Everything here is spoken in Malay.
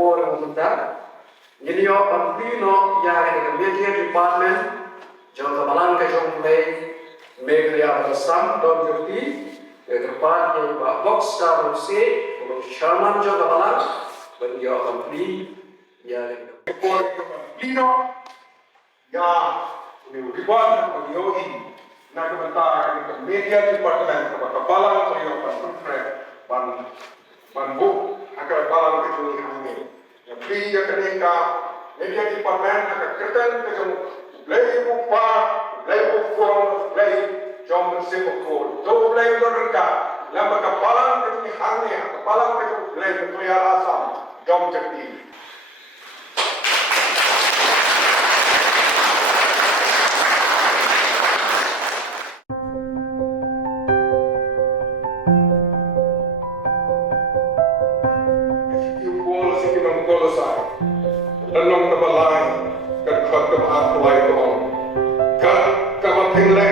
orang muda. Jadi yo pantino ya ke media department jauh kebalan ke jingplie Meghalaya bersam Domjyrti ke depan yang box star se untuk Sharman jauh kebalan dan yo pantino ya ke pantino ya ni ribuan bagi na kementar ke media department ke kebalan ke yo ban bu agar kebalan ke jingplie Pri ya kenika media department akan kerten kejam play bupa play bukon play jom sibukul to play dorka lama kapalan kejam hangnya kapalan kejam play tuya asam Domjyrti Renung Meghalaya, kat khat kam apalai ko, kat kam thing lai